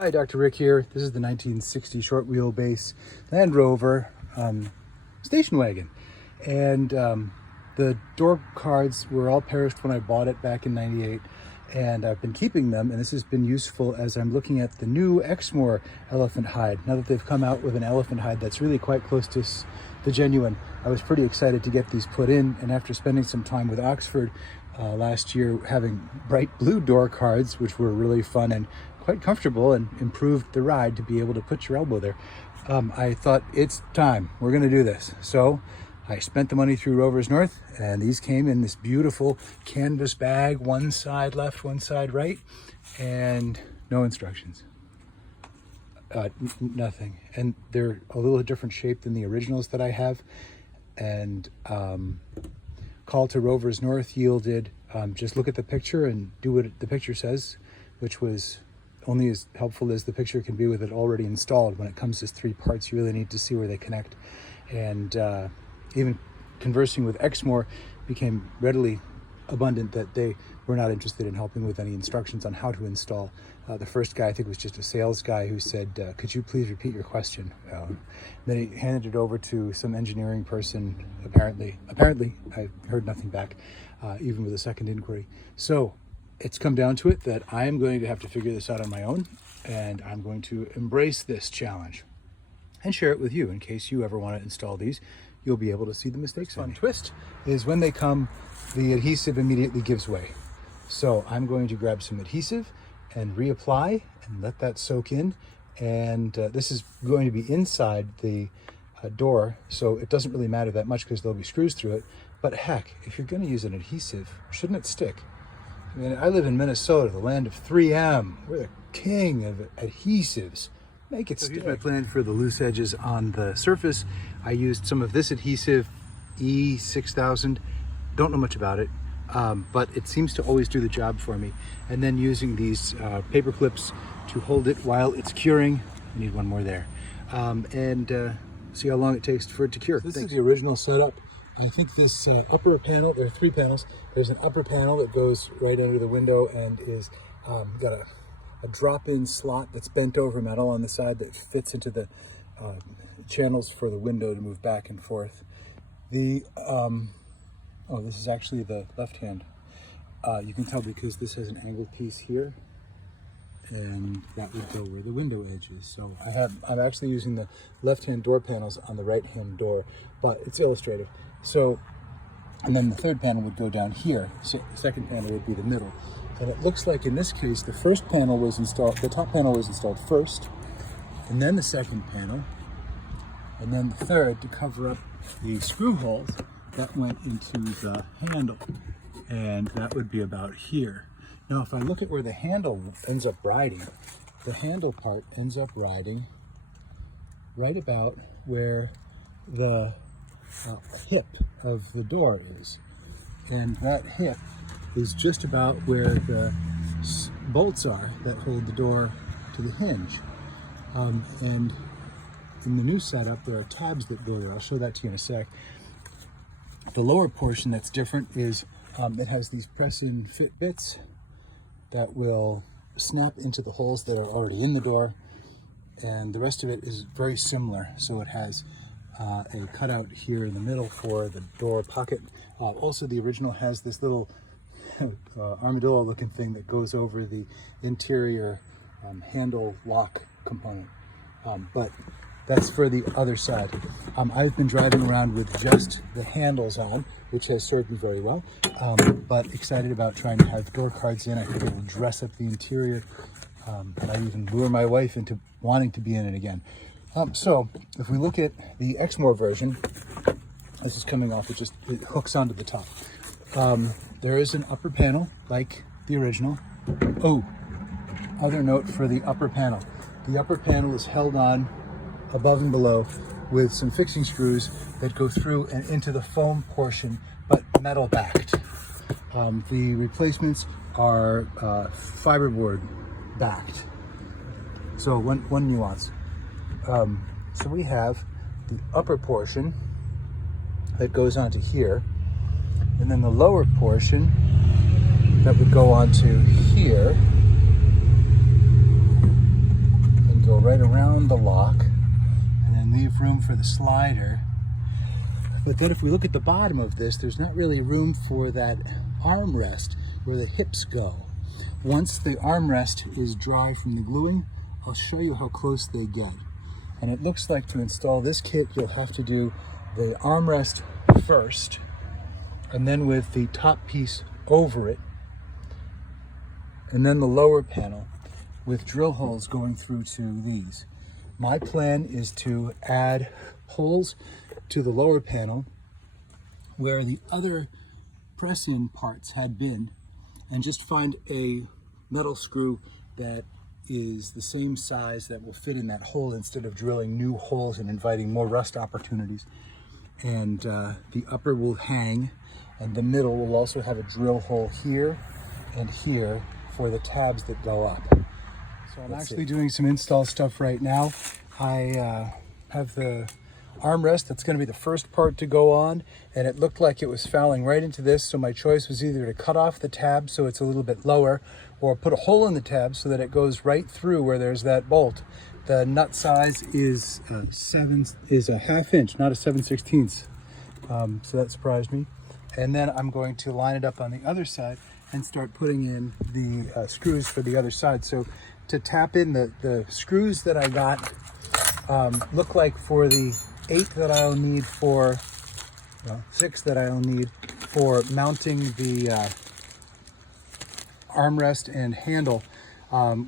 Hi, Dr. Rick here. This is the 1960 short wheelbase Land Rover station wagon. And the door cards were all perished when I bought it back in '98. And I've been keeping them, and this has been useful as I'm looking at the new Exmoor elephant hide. Now that they've come out with an elephant hide that's really quite close to the genuine, I was pretty excited to get these put in. And after spending some time with Oxford last year, having bright blue door cards, which were really fun and quite comfortable and improved the ride to be able to put your elbow there, I thought it's time. We're going to do this. So I spent the money through Rovers North, and these came in this beautiful canvas bag, one side left, one side right, and no instructions. Nothing. And they're a little different shape than the originals that I have. And call to Rovers North yielded just look at the picture and do what the picture says, which was only as helpful as the picture can be with it already installed. When it comes to 3 parts, you really need to see where they connect. And even conversing with Exmoor became readily abundant that they were not interested in helping with any instructions on how to install. The first guy, I think, was just a sales guy who said, could you please repeat your question? Then he handed it over to some engineering person. Apparently I heard nothing back, even with a second inquiry. So it's come down to it that I am going to have to figure this out on my own, and I'm going to embrace this challenge and share it with you in case you ever want to install these. You'll be able to see the mistakes. Fun twist is when they come, the adhesive immediately gives way. So I'm going to grab some adhesive and reapply and let that soak in. And this is going to be inside the door, so it doesn't really matter that much because there'll be screws through it. But heck, if you're going to use an adhesive, shouldn't it stick? I mean, I live in Minnesota, the land of 3M. We're the king of adhesives. Make it stick. Here's my plan for the loose edges on the surface. I used some of this adhesive, E6000. Don't know much about it, but it seems to always do the job for me. And then using these paper clips to hold it while it's curing. I need one more there. And see how long it takes for it to cure. This is the original setup. I think this upper panel, there are 3 panels. There's an upper panel that goes right under the window and is got a drop-in slot that's bent over metal on the side that fits into the channels for the window to move back and forth. The oh, this is actually the left hand. You can tell because this has an angled piece here, and that would go where the window edge is. So I'm actually using the left-hand door panels on the right-hand door, but it's illustrative. So, and then the 3rd panel would go down here. So the 2nd panel would be the middle. And it looks like in this case, the first panel was installed, the top panel was installed first, and then the 2nd panel, and then the 3rd to cover up the screw holes that went into the handle. And that would be about here. Now, if I look at where the handle ends up riding, the handle part ends up riding right about where the hip of the door is. And that hip is just about where the bolts are that hold the door to the hinge. And in the new setup, there are tabs that go there. I'll show that to you in a sec. The lower portion that's different is it has these press-in fit bits that will snap into the holes that are already in the door, and the rest of it is very similar. So it has a cutout here in the middle for the door pocket. Also, the original has this little armadillo looking thing that goes over the interior handle lock component, but that's for the other side. I've been driving around with just the handles on, which has served me very well, but excited about trying to have door cards in. I think it will dress up the interior, and I even lure my wife into wanting to be in it again. So if we look at the Exmoor version, this is coming off, it hooks onto the top. There is an upper panel like the original. Oh, other note for the upper panel. The upper panel is held on above and below with some fixing screws that go through and into the foam portion, but metal backed. The replacements are fiberboard backed. So one nuance. So we have the upper portion that goes onto here, and then the lower portion that would go onto here. slide around the lock and then leave room for the slider. But then if we look at the bottom of this, there's not really room for that armrest where the hips go. Once the armrest is dry from the gluing, I'll show you how close they get. And it looks like to install this kit, you'll have to do the armrest first, and then with the top piece over it, and then the lower panel with drill holes going through to these. My plan is to add holes to the lower panel where the other press-in parts had been, and just find a metal screw that is the same size that will fit in that hole instead of drilling new holes and inviting more rust opportunities. And the upper will hang, and the middle will also have a drill hole here and here for the tabs that go up. So I'm actually doing some install stuff right now. I have the armrest that's going to be the first part to go on, and it looked like it was fouling right into this, so my choice was either to cut off the tab so it's a little bit lower, or put a hole in the tab so that it goes right through where there's that bolt. The nut size is a 1/2 inch, not a 7/16. So that surprised me. And then I'm going to line it up on the other side and start putting in the screws for the other side. So to tap in the screws that I got look like for the 8 that I'll need for, well, 6 that I'll need for mounting the armrest and handle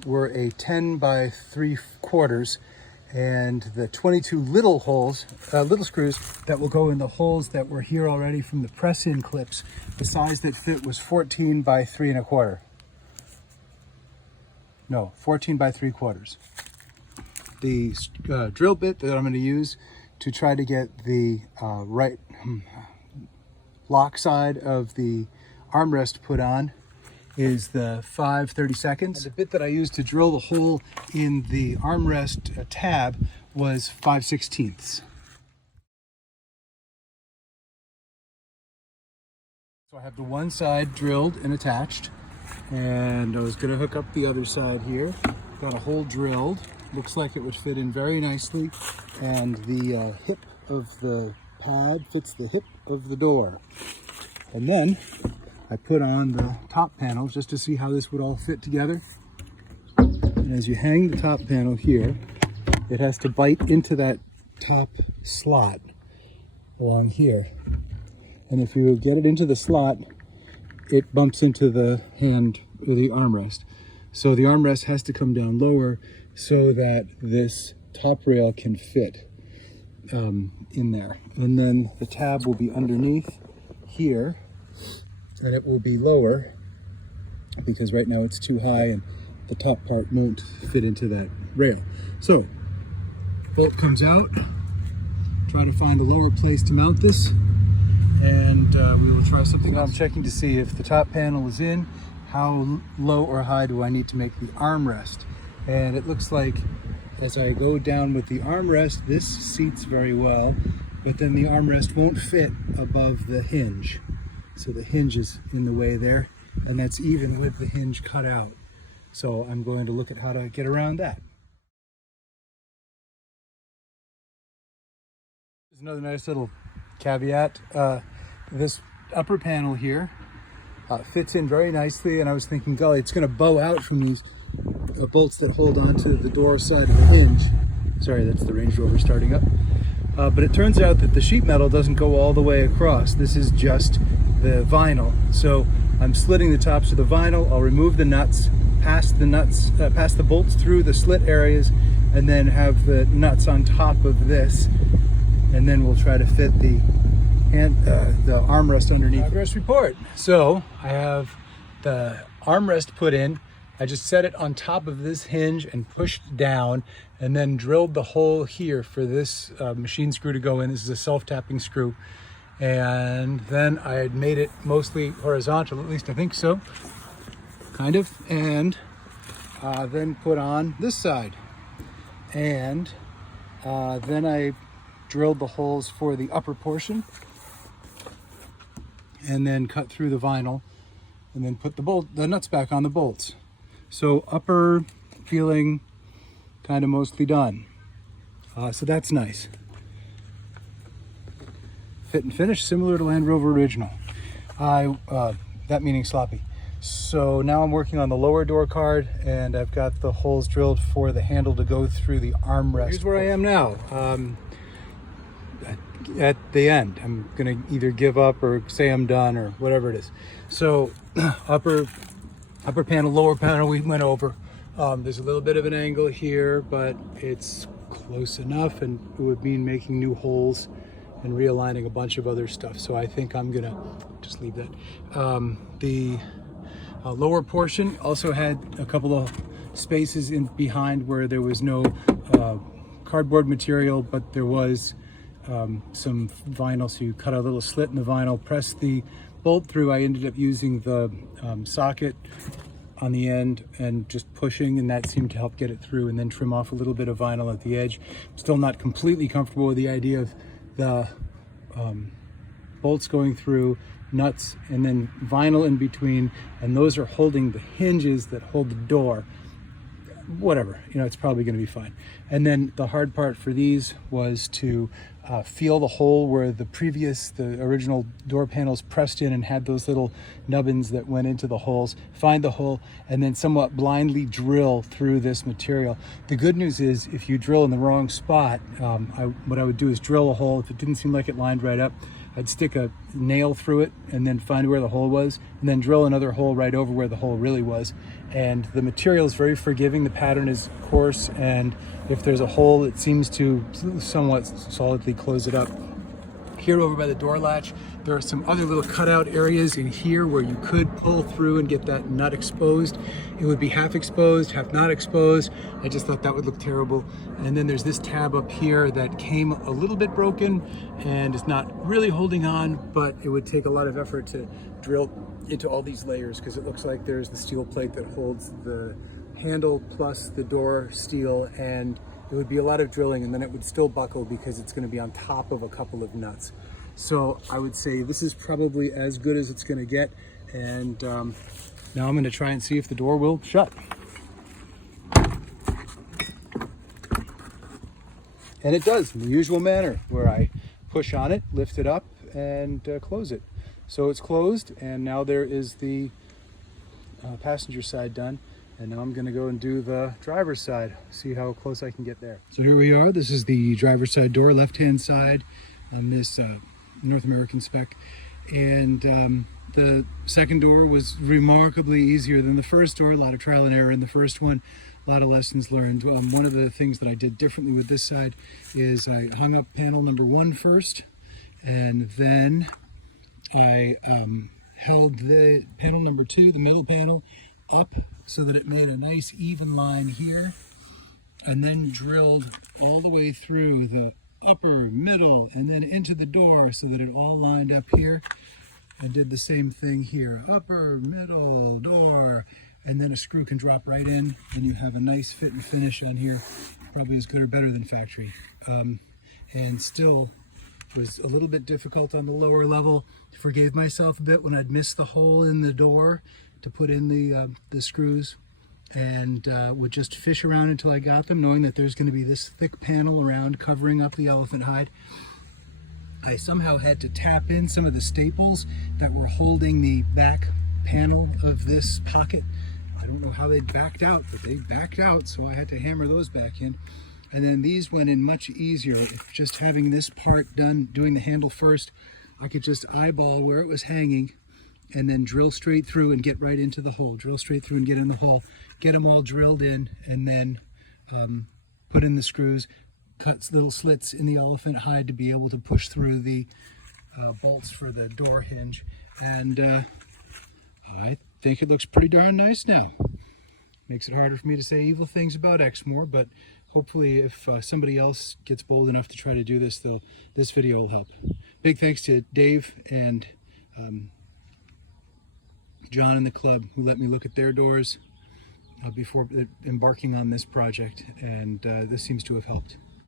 were a 10 by 3/4, and the 22 little holes, little screws that will go in the holes that were here already from the press-in clips, the size that fit was 14 by 3 1/4. No, 14 by 3/4. The drill bit that I'm going to use to try to get the right lock side of the armrest put on is the 5/32. The bit that I used to drill the hole in the armrest tab was 5/16. So I have the one side drilled and attached, and I was going to hook up the other side here. Got a hole drilled. Looks like it would fit in very nicely, and the hip of the pad fits the hip of the door. And then I put on the top panel just to see how this would all fit together. And as you hang the top panel here, it has to bite into that top slot along here. And if you get it into the slot, it bumps into the hand or the armrest. So the armrest has to come down lower so that this top rail can fit in there. And then the tab will be underneath here, and it will be lower because right now it's too high and the top part won't fit into that rail. So bolt comes out, try to find a lower place to mount this, and we will try something else. I'm checking to see if the top panel is in, how low or high do I need to make the armrest. And it looks like as I go down with the armrest, this seats very well, but then the armrest won't fit above the hinge. So the hinge is in the way there, and that's even with the hinge cut out. So I'm going to look at how to get around that. There's another nice little caveat. This upper panel here fits in very nicely, and I was thinking, golly, it's going to bow out from these bolts that hold onto the door side of the hinge. Sorry, that's the Range Rover starting up. But it turns out that the sheet metal doesn't go all the way across. This is just the vinyl. So I'm slitting the tops of the vinyl. I'll remove the nuts, pass the bolts through the slit areas, and then have the nuts on top of this. And then we'll try to fit the armrest underneath. Progress report. So I have the armrest put in. I just set it on top of this hinge and pushed down, and then drilled the hole here for this machine screw to go in. This is a self-tapping screw. And then I had made it mostly horizontal, at least I think so, kind of. And then put on this side. And then I drilled the holes for the upper portion, and then cut through the vinyl, and then put the nuts back on the bolts. So upper feeling kind of mostly done. So that's nice. Fit and finish, similar to Land Rover original. That meaning sloppy. So now I'm working on the lower door card, and I've got the holes drilled for the handle to go through the armrest. Here's where I am now. At the end, I'm gonna either give up or say I'm done or whatever it is. So upper panel, lower panel, we went over. There's a little bit of an angle here, but it's close enough, and it would mean making new holes and realigning a bunch of other stuff. So I think I'm gonna just leave that. The lower portion also had a couple of spaces in behind where there was no cardboard material, but there was some vinyl. So you cut a little slit in the vinyl, press the bolt through. I ended up using the socket on the end and just pushing, and that seemed to help get it through, and then trim off a little bit of vinyl at the edge. I'm still not completely comfortable with the idea of the bolts going through, nuts, and then vinyl in between, and those are holding the hinges that hold the door. Whatever, you know, it's probably going to be fine. And then the hard part for these was to feel the hole where the original door panels pressed in and had those little nubbins that went into the holes, find the hole, and then somewhat blindly drill through this material. The good news is if you drill in the wrong spot, what I would do is drill a hole. If it didn't seem like it lined right up, I'd stick a nail through it and then find where the hole was, and then drill another hole right over where the hole really was. And the material is very forgiving. The pattern is coarse, and if there's a hole, it seems to somewhat solidly close it up. Here over by the door latch, there are some other little cutout areas in here where you could pull through and get that nut exposed. It would be half exposed, half not exposed. I just thought that would look terrible. And then there's this tab up here that came a little bit broken and is not really holding on, but it would take a lot of effort to drill into all these layers, because it looks like there's the steel plate that holds the handle plus the door steel, and it would be a lot of drilling, and then it would still buckle because it's going to be on top of a couple of nuts. So I would say this is probably as good as it's going to get, and now I'm going to try and see if the door will shut. And it does in the usual manner, where I push on it, lift it up, and close it. So it's closed, and now there is the passenger side done. And now I'm going to go and do the driver's side, see how close I can get there. So here we are. This is the driver's side door, left-hand side on this North American spec. And the second door was remarkably easier than the first door. A lot of trial and error in the first one, a lot of lessons learned. One of the things that I did differently with this side is I hung up panel number 1 first, and then I held the panel number 2, the middle panel, up so that it made a nice even line here, and then drilled all the way through the upper, middle, and then into the door so that it all lined up here. I did the same thing here, upper, middle, door, and then a screw can drop right in, and you have a nice fit and finish on here, probably as good or better than factory. And still was a little bit difficult on the lower level. Forgave myself a bit when I'd missed the hole in the door to put in the screws, and would just fish around until I got them, knowing that there's going to be this thick panel around covering up the elephant hide. I somehow had to tap in some of the staples that were holding the back panel of this pocket. I don't know how they backed out, but they backed out, so I had to hammer those back in. And then these went in much easier. If just having this part done, doing the handle first, I could just eyeball where it was hanging and then drill straight through and get right into the hole. Drill straight through and get in the hole, get them all drilled in, and then put in the screws, cut little slits in the elephant hide to be able to push through the bolts for the door hinge. And I think it looks pretty darn nice now. Makes it harder for me to say evil things about Exmoor, but hopefully if somebody else gets bold enough to try to do this, this video will help. Big thanks to Dave and John and the club, who let me look at their doors before embarking on this project, and this seems to have helped.